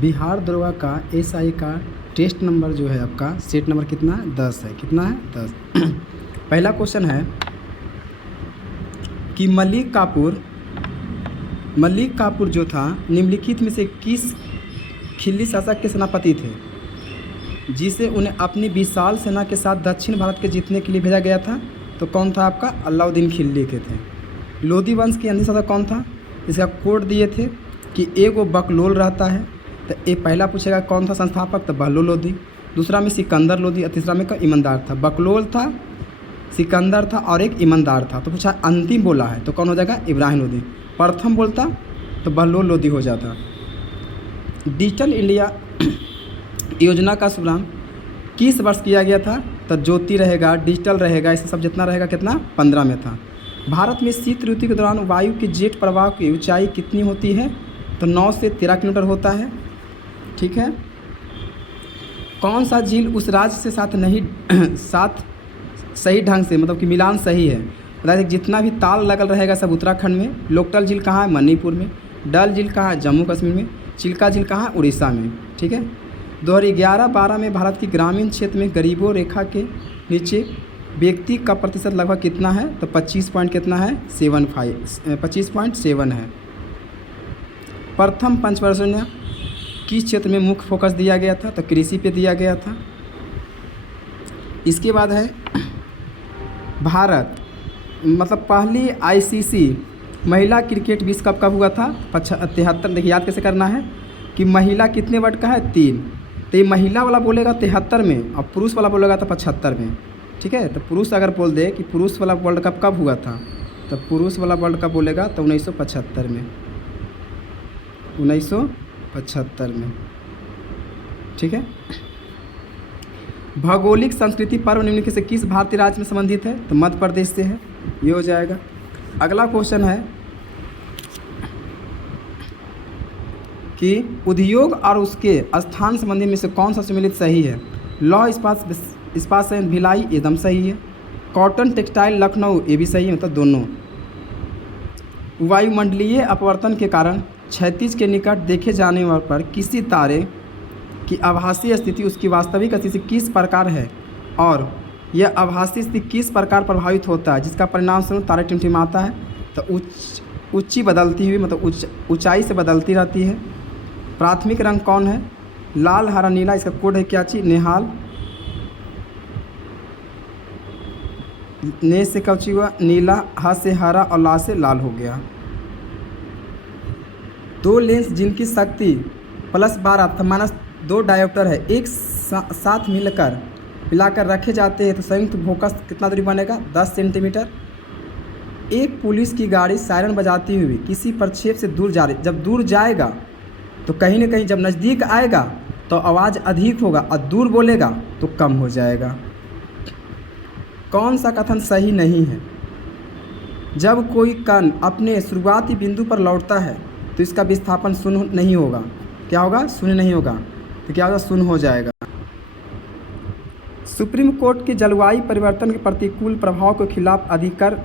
बिहार दरोगा का एसआई का टेस्ट नंबर जो है आपका सेट नंबर कितना है? 10 है। कितना है? 10। पहला क्वेश्चन है कि मलिक काफूर जो था निम्नलिखित में से किस खिल्ली शासक के सेनापति थे जिसे उन्हें अपनी विशाल सेना के साथ दक्षिण भारत के जीतने के लिए भेजा गया था? तो कौन था आपका? अलाउद्दीन खिल्ली के थे। लोधी वंश के अंतिम शासक कौन था? इसका कोड दिए थे कि एगो बकलोल रहता है, तो ये पहला पूछेगा कौन था संस्थापक? तो बहलोल लोधी। दूसरा में सिकंदर लोधी और तीसरा में ईमानदार था। बकलोल था, सिकंदर था और एक ईमानदार था। तो पूछा अंतिम बोला है तो कौन हो जाएगा? इब्राहिम लोधी। प्रथम बोलता तो बहलोल लोधी हो जाता। डिजिटल इंडिया योजना का शुभारंभ किस वर्ष किया गया था? तो ज्योति रहेगा, डिजिटल रहेगा, इसे सब जितना रहेगा कितना? 15 में था। भारत में शीत ऋतु के दौरान वायु के जेट प्रवाह की ऊंचाई कितनी होती है? तो 9 से 13 किलोमीटर होता है। ठीक है। कौन सा झील उस राज्य से साथ नहीं साथ सही ढंग से मतलब कि मिलान सही है? बताइए जितना भी ताल लगल रहेगा सब उत्तराखंड में। लोकटल झील कहाँ है? मणिपुर में। डल झील कहाँ है? जम्मू कश्मीर में। चिल्का झील कहाँ है? उड़ीसा में। ठीक है। 2011-12 में भारत की ग्रामीण क्षेत्र में गरीबों रेखा के नीचे व्यक्ति का प्रतिशत लगभग कितना है? तो 25 पॉइंट कितना है? 25.7 है। प्रथम पंचवर्षीय किस क्षेत्र में मुख्य फोकस दिया गया था? तो कृषि पे दिया गया था। इसके बाद है भारत मतलब पहली आईसीसी महिला क्रिकेट विश्व कप कब हुआ था? 73। देखिए याद कैसे करना है कि महिला कितने वर्ड का है? 3। तो ये महिला वाला बोलेगा 73 में और पुरुष वाला बोलेगा तो 75 में। ठीक है। तो पुरुष अगर बोल दे कि पुरुष वाला वर्ल्ड कप कब हुआ था तो पुरुष वाला वर्ल्ड कप बोलेगा तो 1975 में। 1975 में। ठीक है। भौगोलिक संस्कृति पर्व निम्नलिखित से किस भारतीय राज्य में संबंधित है? तो मध्य प्रदेश से है। ये हो जाएगा। अगला क्वेश्चन है कि उद्योग और उसके स्थान संबंधी में से कौन सा सम्मिलित सही है? लौह इस्पात संयंत्र भिलाई एकदम सही है। कॉटन टेक्सटाइल लखनऊ ये भी सही है, मतलब दोनों। वायुमंडलीय अपवर्तन के कारण क्षैतिज के निकट देखे जाने पर किसी तारे की आभासी स्थिति उसकी वास्तविक स्थिति से किस प्रकार है और यह आभासी स्थिति किस प्रकार प्रभावित होता है जिसका परिणाम स्वरूप तारे टिमटिमाता है? तो ऊंची बदलती हुई मतलब ऊंचाई से बदलती रहती है। प्राथमिक रंग कौन है? लाल, हरा, नीला। इसका कोड है क्या चीज़? नेहाल। ने से कौची हुआ? नीला, ह से हरा और ला से लाल हो गया। 2 लेंस जिनकी शक्ति +12 -2 डायोप्टर है एक साथ मिलाकर रखे जाते हैं तो संयुक्त फोकस कितना दूरी बनेगा? 10 सेंटीमीटर। एक पुलिस की गाड़ी सायरन बजाती हुई किसी प्रक्षेप से दूर जा रही, जब दूर जाएगा तो कहीं ना कहीं जब नज़दीक आएगा तो आवाज़ अधिक होगा और दूर बोलेगा तो कम हो जाएगा। कौन सा कथन सही नहीं है? जब कोई कण अपने शुरुआती बिंदु पर लौटता है तो इसका विस्थापन शून्य नहीं होगा। क्या होगा? शून्य नहीं होगा। तो क्या होगा? शून्य हो जाएगा। सुप्रीम कोर्ट के जलवायु परिवर्तन के प्रतिकूल प्रभाव के खिलाफ अधिकार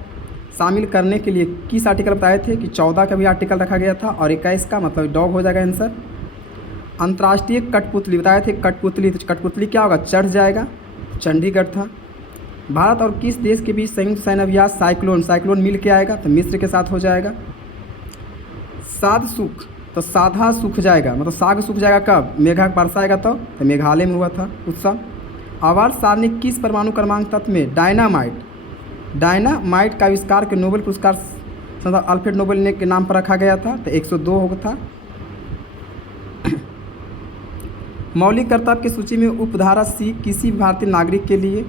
शामिल करने के लिए किस आर्टिकल बताए थे? कि 14 का भी आर्टिकल रखा गया था और 21 का, मतलब डॉग हो जाएगा आंसर। अंतर्राष्ट्रीय कठपुतली बताए थे। कठपुतली, तो कठपुतली क्या होगा? चढ़ जाएगा। चंडीगढ़ था। भारत और किस देश के बीच संयुक्त सैन्य अभ्यास साइक्लोन मिल के आएगा? तो मिस्र के साथ हो जाएगा। साध सूख, तो साधा सूख जाएगा मतलब साग सूख जाएगा कब? मेघा बरसाएगा तो मेघालय में हुआ था उत्सव। आवर्त सारणी किस परमाणु क्रमांक तत्व में डायनामाइट का आविष्कार के नोबेल पुरस्कार अल्फ्रेड नोबेल ने के नाम पर रखा गया था? तो 102 होगा था। मौलिक कर्तव्य की सूची में उपधारा सी किसी भारतीय नागरिक के लिए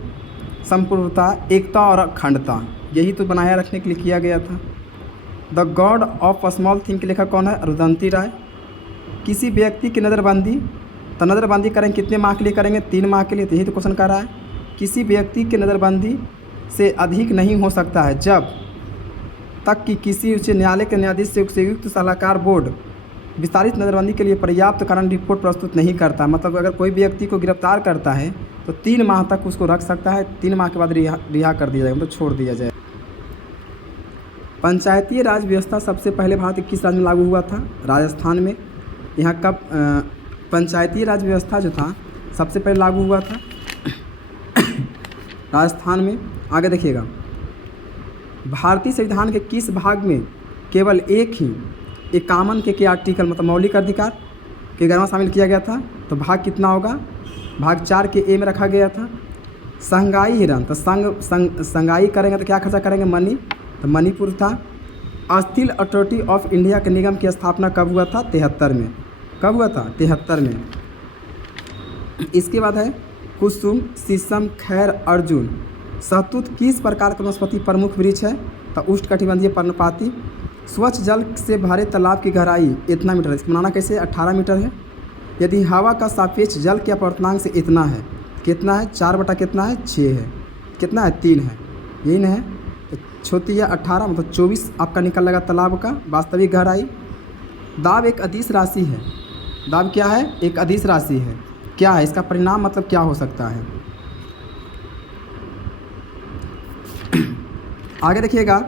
संपूर्णता, एकता और अखंडता यही तो बनाया रखने के लिए किया गया था। The God of small thing के लेखक कौन है? रुदंती राय। किसी व्यक्ति की नज़रबंदी, तो नज़रबंदी करेंगे कितने माह के लिए करेंगे? 3 माह के लिए। तो यही तो क्वेश्चन कर रहा है। किसी व्यक्ति की नज़रबंदी से अधिक नहीं हो सकता है जब तक कि किसी उच्च न्यायालय के न्यायाधीश से संयुक्त सलाहकार बोर्ड विस्तारित नज़रबंदी के लिए पर्याप्त कारण रिपोर्ट प्रस्तुत नहीं करता। मतलब अगर कोई व्यक्ति को गिरफ्तार करता है तो 3 माह तक उसको रख सकता है। 3 माह के बाद रिहा कर दिया जाएगा, मतलब छोड़ दिया जाए। पंचायती राज व्यवस्था सबसे पहले भारत के किस राज्य में लागू हुआ था? राजस्थान में। यहाँ कब पंचायती राज व्यवस्था जो था सबसे पहले लागू हुआ था राजस्थान में। आगे देखिएगा, भारतीय संविधान के किस भाग में केवल एक ही 51 के आर्टिकल मतलब मौलिक अधिकार के गणना शामिल किया गया था? तो भाग कितना होगा? भाग 4 के ए में रखा गया था। संगाई हिरन, तो संगाई करेंगे तो क्या खर्चा करेंगे? मनी, तो मणिपुर था। स्टील अथॉरिटी ऑफ इंडिया के निगम की स्थापना कब हुआ था? 73 में। कब हुआ था? 73 में। इसके बाद है कुसुम, शीशम, खैर, अर्जुन, शहतूत किस प्रकार का वनस्पति प्रमुख वृक्ष है? तो उष्णकटिबंधीय पर्णपाती। स्वच्छ जल से भरे तालाब की गहराई इतना मीटर है, इसको बनाना कैसे? 18 मीटर है। यदि हवा का सापेक्ष जल के अपवर्तनांक से इतना है, कितना है? 4 बटा कितना है? 6 है। कितना है? 3 है। यही ना है, तो छोटी है 18 मतलब 24 आपका निकल लगा तालाब का वास्तविक गहराई। दाब एक अदिश राशि है। दाब क्या है? एक अदिश राशि है। क्या है इसका परिणाम, मतलब क्या हो सकता है? आगे देखिएगा,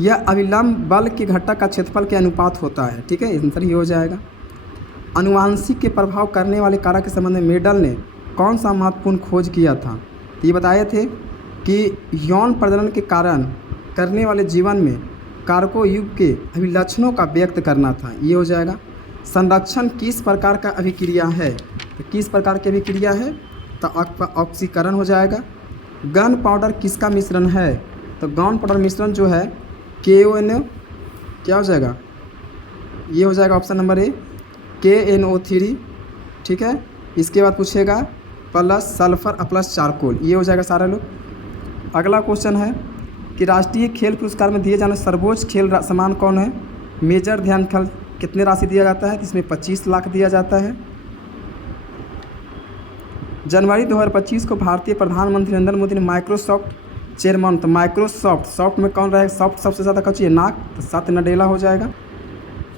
यह अभिलंब बल के घटक का क्षेत्रफल के अनुपात होता है। ठीक है, आंसर ही हो जाएगा। अनुवांशिक के प्रभाव करने वाले कारक के संबंध में मेडल ने कौन सा महत्वपूर्ण खोज किया था? तो ये बताए थे कि यौन प्रजनन के कारण करने वाले जीवन में कारकों युग के अभिलक्षणों का व्यक्त करना था। ये हो जाएगा। संरक्षण किस प्रकार का अभिक्रिया है? तो किस प्रकार की अभिक्रिया है? तो ऑक्सीकरण हो जाएगा। गन पाउडर किसका मिश्रण है? तो गन पाउडर मिश्रण जो है KONO, क्या हो जाएगा? ये हो जाएगा ऑप्शन नंबर ए, KNO3। ठीक है, इसके बाद पूछेगा प्लस सल्फर प्लस चारकोल, ये हो जाएगा सारे लोग। अगला क्वेश्चन है कि राष्ट्रीय खेल पुरस्कार में दिए जाने सर्वोच्च खेल सम्मान कौन है? मेजर ध्यानचंद। कितने राशि दिया जाता है? इसमें 25 लाख दिया जाता है। जनवरी 2025 को भारतीय प्रधानमंत्री नरेंद्र मोदी ने माइक्रोसॉफ्ट चेयरमैन, तो सॉफ्ट में कौन रहेगा? सॉफ्ट सबसे ज़्यादा कच्ची है नाक, तो सत्य नडेला हो जाएगा।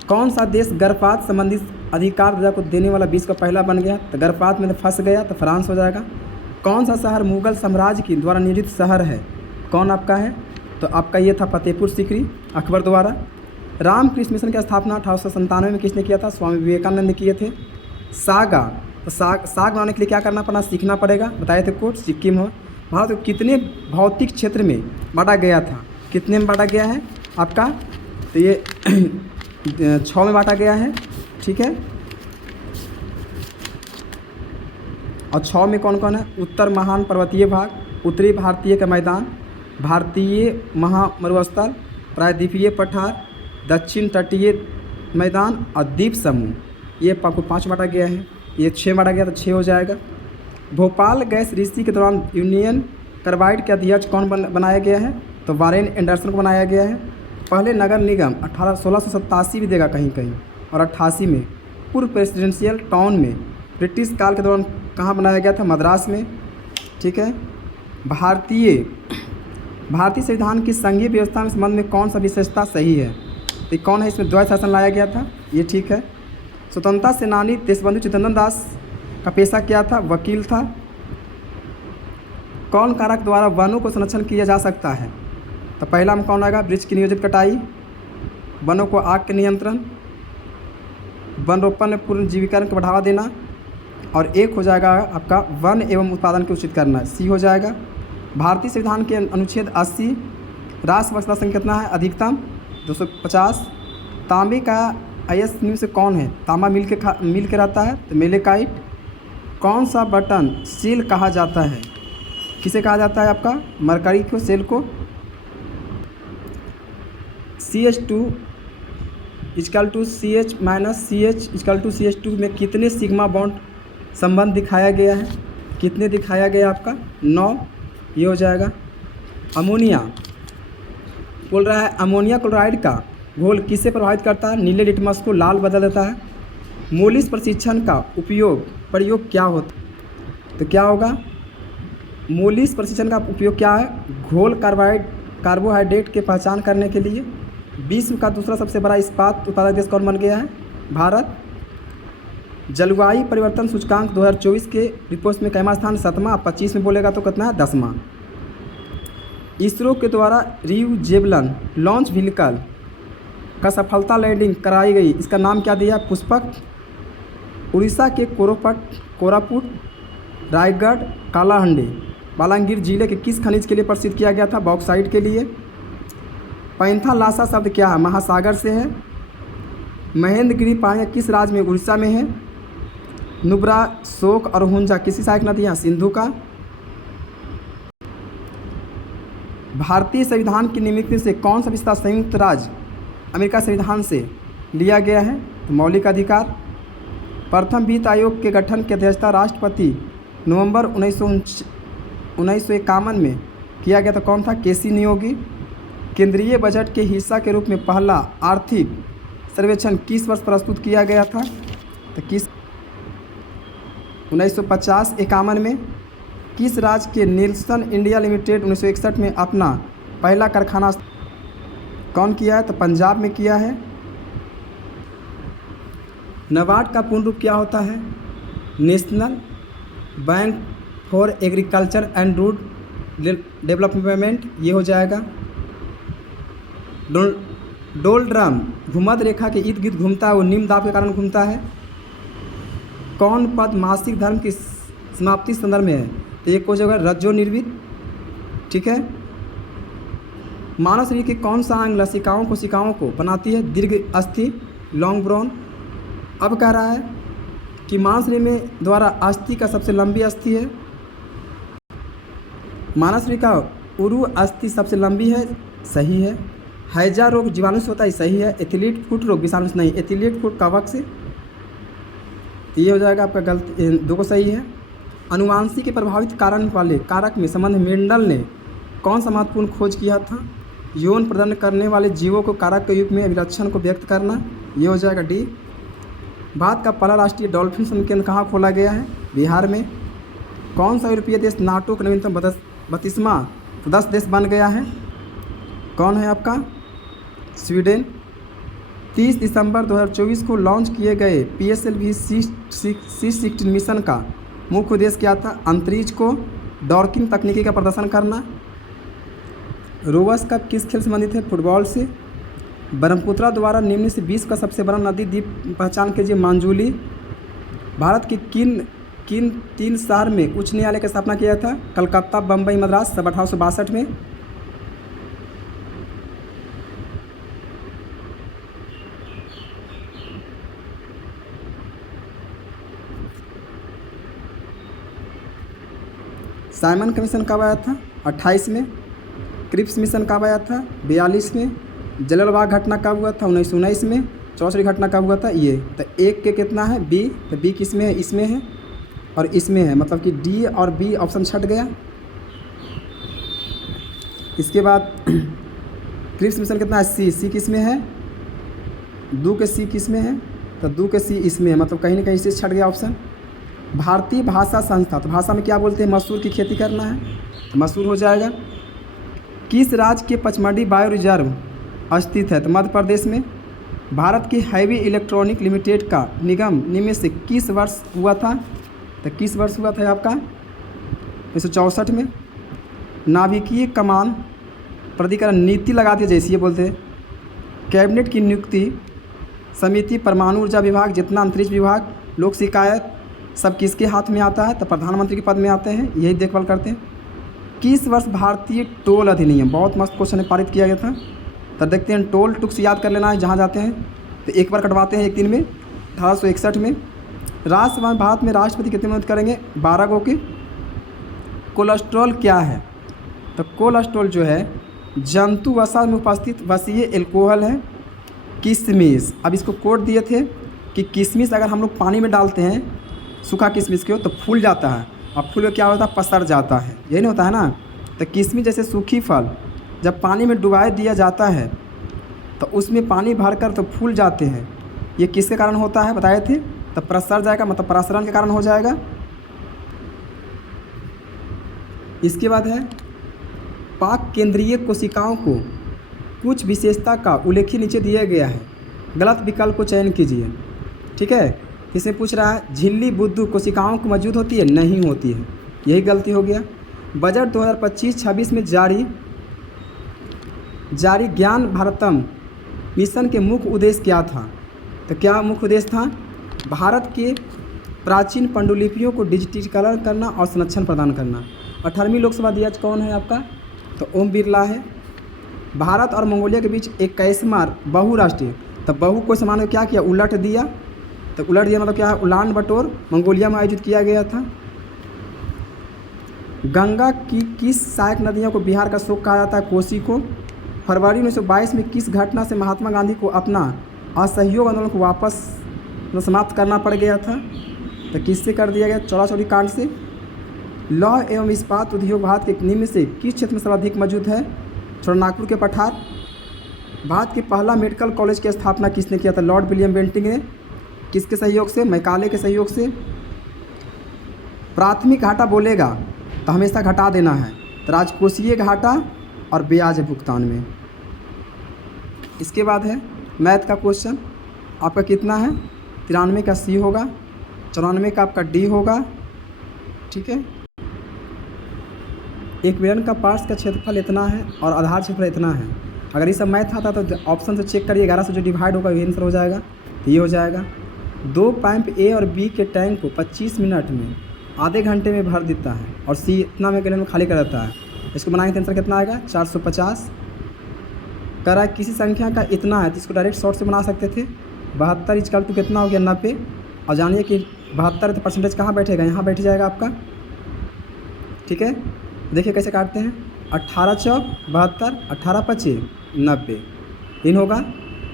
कौन सा देश गर्भपात संबंधी अधिकार को देने वाला विश्व का पहला बन गया? तो गर्भपात में तो फंस गया, तो फ्रांस हो जाएगा। कौन सा शहर मुगल साम्राज्य की द्वारा निर्मित शहर है? कौन आपका है? तो आपका ये था फतेहपुर सीकरी, अकबर द्वारा। रामकृष्ण मिशन की स्थापना 1897 में किसने किया था? स्वामी विवेकानंद ने किए थे। सागा, तो साग बनाने के लिए क्या करना पड़ा? सीखना पड़ेगा। बताए थे कोट, सिक्किम हो। भारत को कितने भौतिक क्षेत्र में बांटा गया था? कितने में बांटा गया है आपका? तो ये 6 में बांटा गया है। ठीक है, और 6 में कौन कौन है? उत्तर महान पर्वतीय भाग, उत्तरी भारतीय का मैदान, भारतीय महामरुस्थल, प्रायद्वीपीय पठार, दक्षिण तटीय मैदान और द्वीप समूह। ये आपको 5 बांटा गया है। ये 6 बांटा गया, तो 6 हो जाएगा। भोपाल गैस रिश्ते के दौरान यूनियन कार्बाइड के अध्यक्ष कौन बनाया गया है? तो वारेन एंडरसन को बनाया गया है। पहले नगर निगम 1687 भी देगा कहीं कहीं, और 88 में। पूर्व प्रेसिडेंशियल टाउन में ब्रिटिश काल के दौरान कहाँ बनाया गया था? मद्रास में। ठीक है, भारतीय संविधान की संघीय व्यवस्था में संबंध में कौन सा विशेषता सही है? तो कौन है? इसमें द्वैत शासन लाया गया था, ये ठीक है। स्वतंत्रता सेनानी देशबंधु चित्तरंजन दास का पेशा क्या था? वकील था। कौन कारक द्वारा वनों को संरक्षण किया जा सकता है? तो पहला में कौन आएगा? वृक्ष की नियोजित कटाई, वनों को आग के नियंत्रण, वन रोपण में पूर्ण जीविकरण को बढ़ावा देना, और एक हो जाएगा आपका वन एवं उत्पादन को उचित करना, सी हो जाएगा। भारतीय संविधान के अनुच्छेद 80 राष्ट्रीय वर्षा संख्या कितना है? अधिकतम 250। तांबे का अयस्क निम्न से कौन है? तांबा मिल के रहता है, तो मेलेकाइट। कौन सा बटन सेल कहा जाता है? किसे कहा जाता है आपका? मरकरी को, सेल को। CH2 = CH - CH = CH2 में कितने सिग्मा बॉन्ड संबंध दिखाया गया है? कितने दिखाया गया आपका? 9, ये हो जाएगा। अमोनिया बोल रहा है, अमोनिया क्लोराइड का घोल किसे प्रभावित करता है? नीले लिटमस को लाल बदल देता है। मोलिस प्रशिक्षण का प्रयोग क्या होता है? तो क्या होगा? मोलिस प्रशिक्षण का उपयोग क्या है? घोल कार्बोहाइड्रेट के पहचान करने के लिए। विश्व का दूसरा सबसे बड़ा इस्पात उत्पादक देश कौन बन गया है? भारत। जलवायु परिवर्तन सूचकांक 2024 के रिपोर्ट में कैमा स्थान? 7वां। 25 में बोलेगा तो कितना है? 10वां। इसरो के द्वारा रियूजेबल लॉन्च व्हीकल का सफलता लैंडिंग कराई गई, इसका नाम क्या दिया? पुष्पक। उड़ीसा के कोरापुट, रायगढ़, कालाहांडी, बालांगीर जिले के किस खनिज के लिए प्रसिद्ध किया गया था? बॉक्साइट के लिए। पैंथालासा शब्द क्या है? महासागर से है। महेंद्रगिरी पहाड़ियाँ किस राज्य में? उड़ीसा में है। नुब्रा, शोक और हुंजा किसी सहायक नदी है? सिंधु का। भारतीय संविधान की निम्नलिखित से कौन सा विशेषता संयुक्त राज्य अमेरिका संविधान से लिया गया है? तो मौलिक अधिकार। प्रथम वित्त आयोग के गठन की अध्यक्षता राष्ट्रपति नवंबर 1951 में किया गया था। कौन था? केसी नियोगी। केंद्रीय बजट के हिस्सा के रूप में पहला आर्थिक सर्वेक्षण किस वर्ष प्रस्तुत किया गया था? तो 1950-51 में। किस राज्य के निल्सन इंडिया लिमिटेड 1961 में अपना पहला कारखाना कौन किया है? तो पंजाब में किया है। नाबार्ड का पूर्ण रूप क्या होता है? National bank for agriculture and rural development, ये हो जाएगा। डोलड्रम भूमध्य रेखा के इर्द गिर्द घूमता है, वो निम्न दाब के कारण घूमता है। कौन पद मासिक धर्म की समाप्ति संदर्भ में है? तो एक हो जाएगा रज्जो निर्वित। ठीक है। मानव शरीर के कौन सा अंग लसिकाओं कोशिकाओं को बनाती है? दीर्घ अस्थि, लॉन्ग ब्रोन। अब कह रहा है कि मानव शरीर में द्वारा अस्थि का सबसे लंबी अस्थि है। मानव शरीर का उरु अस्थि सबसे लंबी है, सही है। हैजा रोग जीवाणु से होता है, सही है। एथिलीट फुट रोग विषाणु से नहीं, एथिलीट फुट कवक से। ये हो जाएगा आपका गलत, दो को सही है। अनुवांशिक के प्रभावित कारण वाले कारक में संबंध मेंडल ने कौन सा महत्वपूर्ण खोज किया था? यौन प्रदान करने वाले जीवों को कारक के युग में विलक्षण को व्यक्त करना, ये हो जाएगा डी। भारत का पहला राष्ट्रीय डॉल्फिन संकेंद्र कहाँ खोला गया है? बिहार में। कौन सा यूरोपीय देश नाटो का नवीनतम 32वां सदस्य देश बन गया है? कौन है आपका? स्वीडन। 30 दिसंबर 2024 को लॉन्च किए गए PSLV C-16 मिशन का मुख्य उद्देश्य क्या था? अंतरिक्ष को डॉर्किंग तकनीकी का प्रदर्शन करना। रोवर्स कप किस खेल से संबंधित है? फुटबॉल से। ब्रह्मपुत्रा द्वारा निम्न से विश्व का सबसे बड़ा नदी द्वीप पहचान कीजिए। मांजुली। भारत के किन 3 शहर में उच्च न्यायालय की स्थापना किया था? कलकत्ता, बम्बई, मद्रास। सब 1862 में। साइमन कमीशन कब आया था? 28 में। क्रिप्स मिशन कब आया था? 42 में। जलियांवाला घटना कब हुआ था? 1919 में। 64 घटना कब हुआ था? ये तो एक के कितना है? बी। तो बी किस में है? इसमें है और इसमें है, मतलब कि डी और बी ऑप्शन छट गया। इसके बाद क्रिप्स मिशन कितना है? सी। सी किस में है? दो के सी किस में है? तो दो के सी इसमें है, मतलब कहीं ना कहीं से छट गया ऑप्शन। भारतीय भाषा संस्था, तो भाषा में क्या बोलते हैं? मसूर की खेती करना है, तो मसूर हो जाएगा। किस राज्य के पचमढ़ी बायो रिजर्व स्थित है? तो मध्य प्रदेश में। भारत की हैवी इलेक्ट्रॉनिक लिमिटेड का निगम निम्न में से किस वर्ष हुआ था? तो किस वर्ष हुआ था आपका? 1964 में। नाभिकीय कमान प्राधिकरण नीति लगाती है, जैसे ये बोलते हैं। कैबिनेट की नियुक्ति समिति, परमाणु ऊर्जा विभाग, जितना अंतरिक्ष विभाग, लोक शिकायत, सब किसके हाथ में आता है? तो प्रधानमंत्री के पद में आते हैं, यही देखभाल करते हैं। किस वर्ष भारतीय टोल अधिनियम, बहुत मस्त क्वेश्चन है, पारित किया गया था? तो देखते हैं, टोल टुक्स याद कर लेना है जहाँ जाते हैं। तो एक बार कटवाते हैं एक दिन में, 1861 में। राष्ट्रसभा भारत में राष्ट्रपति कितने मदद करेंगे? 12 गो की। कोलेस्ट्रॉल क्या है? तो कोलेस्ट्रॉल जो है जंतु वसा में उपस्थित वसीय एल्कोहल है। किशमिश, अब इसको कोड दिए थे कि किशमिश अगर हम लोग पानी में डालते हैं, सूखा किशमिश के हो, तो फूल जाता है, और फूल में क्या होता है? पसर जाता है, यही नहीं होता है ना? तो किशमिश जैसे सूखी फल जब पानी में डुबा दिया जाता है तो उसमें पानी भरकर तो फूल जाते हैं। ये किसके कारण होता है बताए थे? तो प्रसर जाएगा, मतलब प्रसरण के कारण हो जाएगा। इसके बाद है पाक केंद्रीय कोशिकाओं को कुछ विशेषता का उल्लेख नीचे दिया गया है, गलत विकल्प को चयन कीजिए। ठीक है। इसमें पूछ रहा है झिल्ली बुद्धू कोशिकाओं को मौजूद होती है? नहीं होती है, यही गलती हो गया। बजट 2025-26 में जारी ज्ञान भारतम मिशन के मुख्य उद्देश्य क्या था? तो क्या मुख्य उद्देश्य था? भारत के प्राचीन पांडुलिपियों को डिजिटलीकरण करना और संरक्षण प्रदान करना। 18वीं लोकसभा अध्यक्ष कौन है आपका? तो ओम बिरला है। भारत और मंगोलिया के बीच 21वां बहुराष्ट्रीय, तब बहु को समान को क्या किया? उलट दिया। तो उलट दिया मतलब क्या है? उलान बटोर मंगोलिया में आयोजित किया गया था। गंगा की किस सहायक नदियों को बिहार का शोक कहा जाता है? कोसी को। फरवरी 1922 में किस घटना से महात्मा गांधी को अपना असहयोग आंदोलन को वापस समाप्त करना पड़ गया था? तो किससे कर दिया गया? चौरा-चौरी कांड से। लौह एवं इस्पात उद्योग भारत के निम्न से किस क्षेत्र में सर्वाधिक मौजूद है? नागपुर के पठार। भारत के पहला मेडिकल कॉलेज की स्थापना किसने किया था? लॉर्ड विलियम बेंटिंग ने। किसके सहयोग से? मैकाले के सहयोग से। प्राथमिक घाटा बोलेगा तो हमेशा घटा देना है, तो राजकोषीय घाटा और ब्याज भुगतान में। इसके बाद है मैथ का क्वेश्चन। आपका कितना है? 93 का सी होगा, 94 का आपका डी होगा। ठीक है। एक बेलन का पार्श्व का क्षेत्रफल इतना है और आधार क्षेत्रफल इतना है। अगर ये सब मैथ आता तो ऑप्शन से चेक करिए, 11 से जो डिवाइड होगा ये आंसर हो जाएगा। तो ये हो जाएगा। 2 पाइप ए और बी के टैंक को 25 मिनट में आधे घंटे में भर देता है और सी इतना में गैलन में खाली कर देता है। इसको बनाएंगे तो आंसर कितना आएगा? 450। कह रहा है किसी संख्या का इतना है तो इसको डायरेक्ट शॉर्ट से बना सकते थे। 72 इक्वल टू कितना हो गया? 90। और जानिए कि 72 तो परसेंटेज कहाँ बैठेगा? यहाँ बैठ जाएगा आपका। ठीक है। देखिए कैसे काटते हैं। 18 चौक 72, 18 25 90 इन होगा।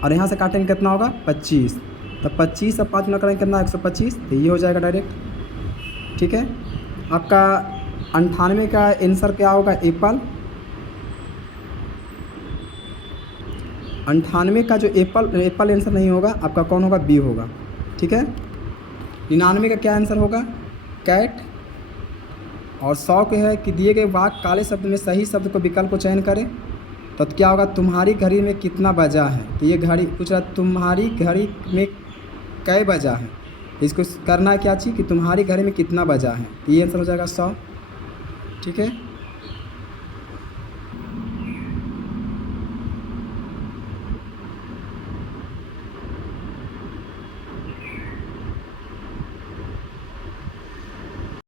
और यहाँ से काटेंगे कितना होगा? 25। तो 25 और 5 मिनट करेंगे कितना? 125। तो ये हो जाएगा डायरेक्ट। ठीक है। आपका 98 का आंसर क्या होगा? एप्पल। 98 का जो एप्पल आंसर नहीं होगा आपका, कौन होगा? बी होगा। ठीक है। 99 का क्या आंसर होगा? कैट। और 100 के है कि दिए गए वाक्य काले शब्द में सही शब्द को विकल्प को चयन करें। तो क्या होगा? तुम्हारी घड़ी में कितना बजा है? तो ये घड़ी पूछ रहा है तुम्हारी घड़ी में कै बजा है। इसको करना है क्या चीज़ कि तुम्हारी घड़ी में कितना बजा है। तो ये आंसर हो जाएगा 100। ठीक है।